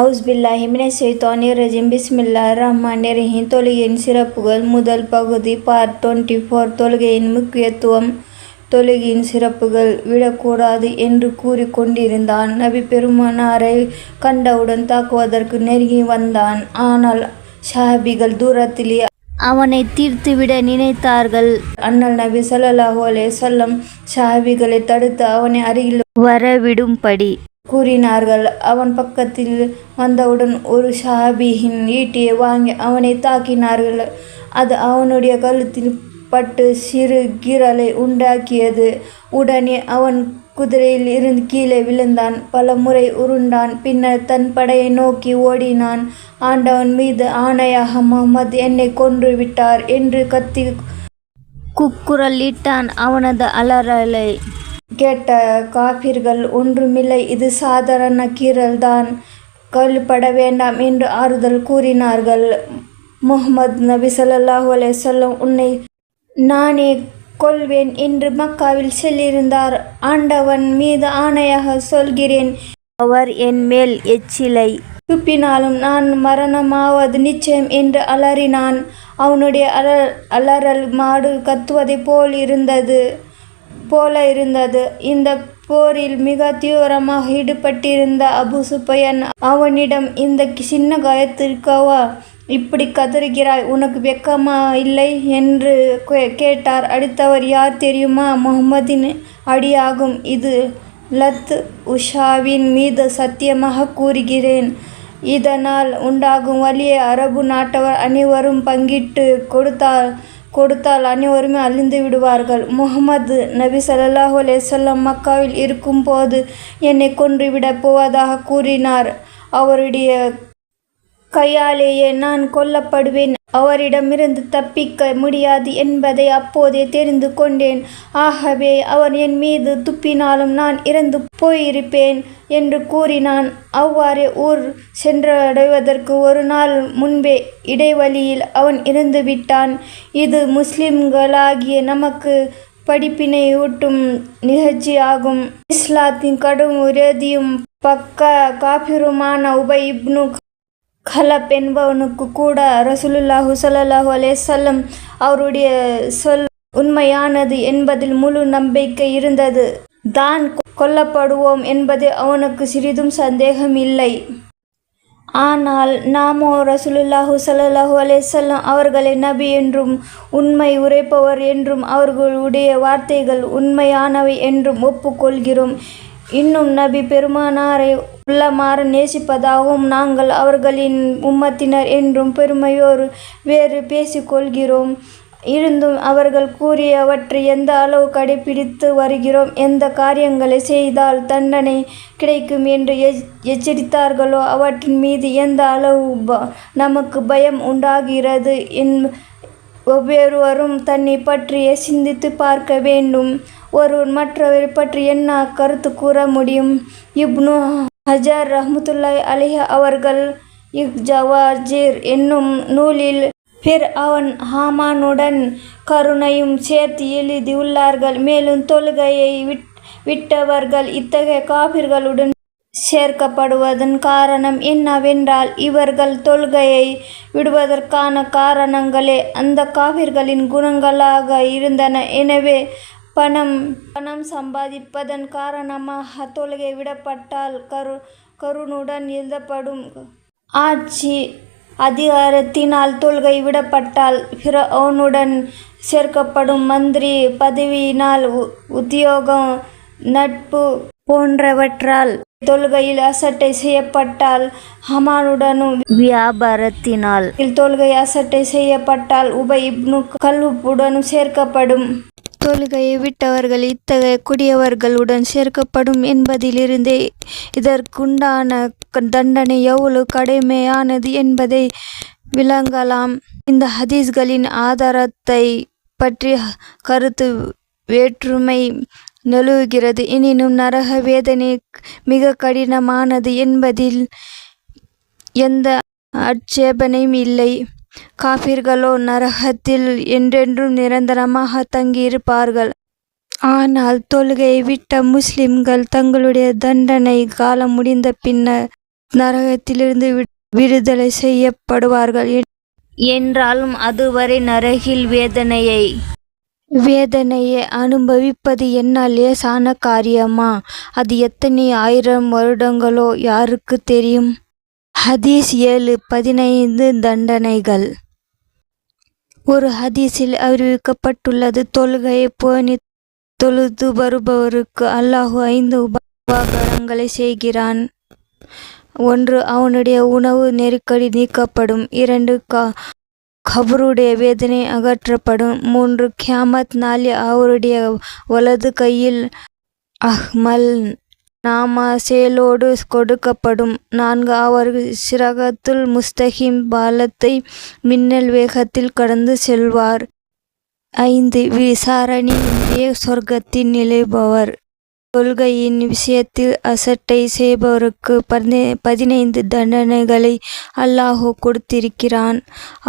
அவுஸ்பில்லாஹி மினஷ் ஷைத்தானிர் ரஜீம். பிஸ்மில்லாஹிர் ரஹ்மானிர் ரஹீம். தொழுகையின் சிறப்புகள். முதல் பகுதி பார்ட் 24. தொழுகையின் முக்கியத்துவம். தொழுகையின் சிறப்புகள். விடக்கூடாது என்று கூறிக்கொண்டிருந்தான். நபி பெருமானாரை கண்டவுடன் தாக்குவதற்கு நெருங்கி வந்தான். ஆனால் ஸஹாபிகள் தூரத்திலே அவனை தீர்த்துவிட நினைத்தார்கள். அண்ணல் நபி ஸல்லல்லாஹு அலைஹி வஸல்லம் ஸஹாபிகளை தடுத்து அவனை அருகில் வரவிடும்படி கூறினார்கள். அவன் பக்கத்தில் வந்தவுடன் ஒரு ஸஹாபியின் ஈட்டியை வாங்கி அவனை தாக்கினார்கள். அது அவனுடைய கழுத்தில் பட்டு சிறு கீறலை உண்டாக்கியது. உடனே அவன் குதிரையில் இருந்து கீழே விழுந்தான். பல முறை உருண்டான். பின்னர் தன் படையை நோக்கி ஓடினான். ஆண்டவன் மீது ஆணையாக, முஹம்மது என்னை கொன்று விட்டார் என்று கத்தி கூக்குரலிட்டான். அவனது அலறலை கேட்ட காபிர்கள், ஒன்றுமில்லை, இது சாதாரண கீறல்தான், கவலைப்பட வேண்டாம் என்று ஆறுதல் கூறினார்கள். முஹம்மது நபி ஸல்லல்லாஹு அலைஹி வஸல்லம் உன்னை நானே கொல்வேன் என்று மக்காவில் சொல்லியிருந்தார். ஆண்டவன் மீது ஆணையாக சொல்கிறேன், அவர் என் மேல் எச்சிலை துப்பினாலும் நான் மரணமாவது நிச்சயம் என்று அலறினான். அவனுடைய அலறல் மாடு கத்துவதைப் போல இருந்தது. இந்த போரில் மிக தீவிரமாக ஈடுபட்டிருந்த அபு சுஃபியான் அவனிடம், இந்த சின்ன காயத்திற்கவா இப்படி கதறுகிறாய்? உனக்கு வெட்கமா இல்லை என்று கேட்டார். அடுத்தவர் யார் தெரியுமா? முஹம்மதின் அடியாகும். இது லத் உஷாவின் மீது சத்தியமாக கூறுகிறேன், இதனால் உண்டாகும் வலியை அரபு நாட்டவர் அனைவரும் பங்கிட்டு கொடுத்தால் அனைவருமே அழிந்து விடுவார்கள். முஹம்மது நபி ஸல்லல்லாஹு அலைஹி வஸல்லம் மக்காவில் இருக்கும் போது என்னை கொன்றுவிடப் போவதாக கூறினார். அவருடைய கையாலேயே நான் கொல்லப்படுவேன். அவரிடமிருந்து தப்பிக்க முடியாது என்பதை அப்போதே தெரிந்து கொண்டேன். ஆகவே அவர் என் மீது துப்பினாலும் நான் இறந்து போயிருப்பேன் என்று கூறினான். அவ்வாறே ஊர் சென்றடைவதற்கு ஒரு நாள் முன்பே இடைவழியில் அவன் இறந்து விட்டான். இது முஸ்லிம்களாகிய நமக்கு படிப்பினையூட்டும் நிகழ்ச்சியாகும். இஸ்லாத்தின் கடும் விரோதியும் காபிருமான உபை இப்னு கலப் என்பவனுக்கு கூட ரசூலுல்லாஹி ஸல்லல்லாஹு அலைஹி வஸல்லம் அவருடைய சொல் உண்மையானது என்பதில் முழு நம்பிக்கை இருந்தது. தான் கொல்லப்படுவோம் என்பதில் அவனுக்கு சிறிதும் சந்தேகம் இல்லை. ஆனால் நாமோ ரசூலுல்லாஹி ஸல்லல்லாஹு அலைஹி வஸல்லம் அவர்களை நபி என்றும் உண்மை உரைப்பவர் என்றும் அவர்களுடைய வார்த்தைகள் உண்மையானவை என்றும் ஒப்புக்கொள்கிறோம். இன்னும் நபி பெருமானாரை உள்ளமாற நேசிப்பதாகவும் நாங்கள் அவர்களின் உம்மத்தினர் என்றும் பெருமையோடு வேறு பேசிக்கொள்கிறோம். இருந்தும் அவர்கள் கூறியவற்றை எந்த அளவு கடைபிடித்து வருகிறோம், எந்த காரியங்களை செய்தால் தண்டனை கிடைக்கும் என்று எச்சரித்தார்களோ அவற்றின் மீது எந்த அளவு நமக்கு பயம் உண்டாகிறது ஒவ்வொருவரும் தன்னை பற்றியே சிந்தித்து பார்க்க வேண்டும். ஒருவர் மற்றவரை பற்றி என்ன கருத்து கூற முடியும்? இப்னு ஹஜர் ரஹ்மத்துல்லாஹி அலைஹி அவர்கள் ஜவாஜிர் என்னும் நூலில் ஃபிர்அவுன் ஹாமானுடன் கருணையும் சேர்த்து எழுதியுள்ளார்கள். மேலும் தொழுகையை விட்டவர்கள் இத்தகைய காபிர்களுடன் சேர்க்கப்படுவதன் காரணம் என்னவென்றால், இவர்கள் தொழுகையை விடுவதற்கான காரணங்களே அந்த காபிர்களின் குணங்களாக இருந்தன. எனவே பணம் சம்பாதிப்பதன் காரணமாக தொழுகை விடப்பட்டால், கருணுடன் எழுதப்படும் ஆட்சி அதிகாரத்தினால் தொழுகை விடப்பட்டால், ஃபிர்அவுனுடன் சேர்க்கப்படும் மந்திரி பதவியினால், உத்தியோகம், நட்பு போன்றவற்றால் தொழுகையில் அசட்டை செய்யப்பட்டால், ஹமானுடனும் வியாபாரத்தினால் தொழுகை அசட்டை செய்யப்பட்டால் உபை இப்னு கல்புடனும் சேர்க்கப்படும். தொழுகையை விட்டவர்கள் இத்தகைய கொடியவர்களுடன் சேர்க்கப்படும் என்பதிலிருந்தே இதற்குண்டான தண்டனை எவ்வளவு கடுமையானது என்பதை விளங்கலாம். இந்த ஹதீஸ்களின் ஆதாரத்தை பற்றி கருத்து வேற்றுமை நிலவுகிறது. எனினும் நரக வேதனை மிக கடினமானது என்பதில் எந்த ஆட்சேபனையும் இல்லை. காபிர்களோ நரகத்தில் என்றென்றும் நிரந்தரமாக தங்கியிருப்பார்கள். ஆனால் தொழுகையை விட்ட முஸ்லிம்கள் தங்களுடைய தண்டனை காலம் முடிந்த பின்னர் நரகத்திலிருந்து விடுதலை செய்யப்படுவார்கள் என்றாலும் அதுவரை நரகில் வேதனையை அனுபவிப்பது என்னால் லேசான காரியமா? அது எத்தனை 1000 வருடங்களோ யாருக்கு தெரியும்? ஹதீஸ் 7:15 தண்டனைகள். ஒரு ஹதீஸில் அறிவிக்கப்பட்டுள்ளது, தொழுகையை பேணி தொழுது வருபவருக்கு அல்லாஹ் 5 உபகாரங்களை செய்கிறான். 1. அவனுடைய உணவு நெருக்கடி நீக்கப்படும். 2. கபருடைய வேதனை அகற்றப்படும். 3. கியாமத் நாளில் அவருடைய வலது கையில் அஹ்மல் நாமா செயலோடு கொடுக்கப்படும். 4. அவர் சிராகத்துல் முஸ்தகிம் பாலத்தை மின்னல் வேகத்தில் கடந்து செல்வார். 5. விசாரணையின்றி சொர்க்கத்தில் நிலைபவர். தொழுகையின் விஷயத்தில் அசட்டை செய்பவருக்கு 15 தண்டனைகளை அல்லாஹ் கொடுத்திருக்கிறான்.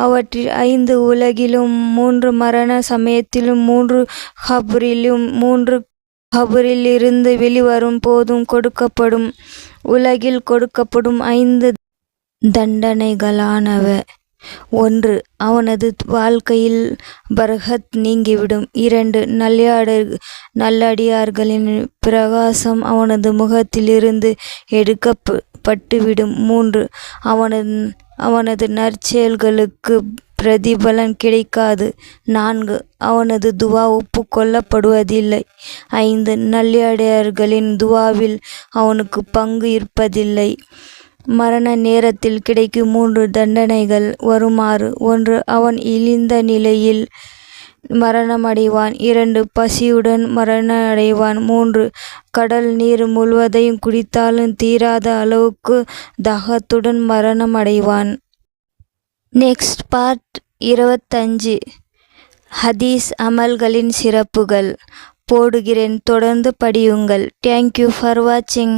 அவற்றில் 5 உலகிலும், 3 மரண சமயத்திலும், 3 கபரிலும், 3 கபரில் இருந்து வெளிவரும் போதும் கொடுக்கப்படும். உலகில் கொடுக்கப்படும் 5 தண்டனைகளானவ: 1. அவனது வாழ்க்கையில் பரகத் நீங்கிவிடும். 2. நல்லடியார்களின் பிரகாசம் அவனது முகத்தில் இருந்து எடுக்கப்பட்டுவிடும். 3. அவனது நற்செயல்களுக்கு பிரதிபலன் கிடைக்காது. 4. அவனது துவா ஒப்புக்கொள்ளப்படுவதில்லை. 5. நல்லடியார்களின் துவாவில் அவனுக்கு பங்கு இருப்பதில்லை. மரண நேரத்தில் கிடைக்கும் 3 தண்டனைகள் வருமாறு: 1. அவன் இழிந்த நிலையில் மரணமடைவான். 2. பசியுடன் மரணமடைவான். 3. கடல் நீர் முழுவதையும் குடித்தாலும் தீராத அளவுக்கு தாகத்துடன் மரணமடைவான். Next part 25. ஹதீஸ் அமல்களின் சிறப்புகள் போடுகிறேன், தொடர்ந்து படியுங்கள். தேங்க்யூ ஃபார் வாட்சிங்.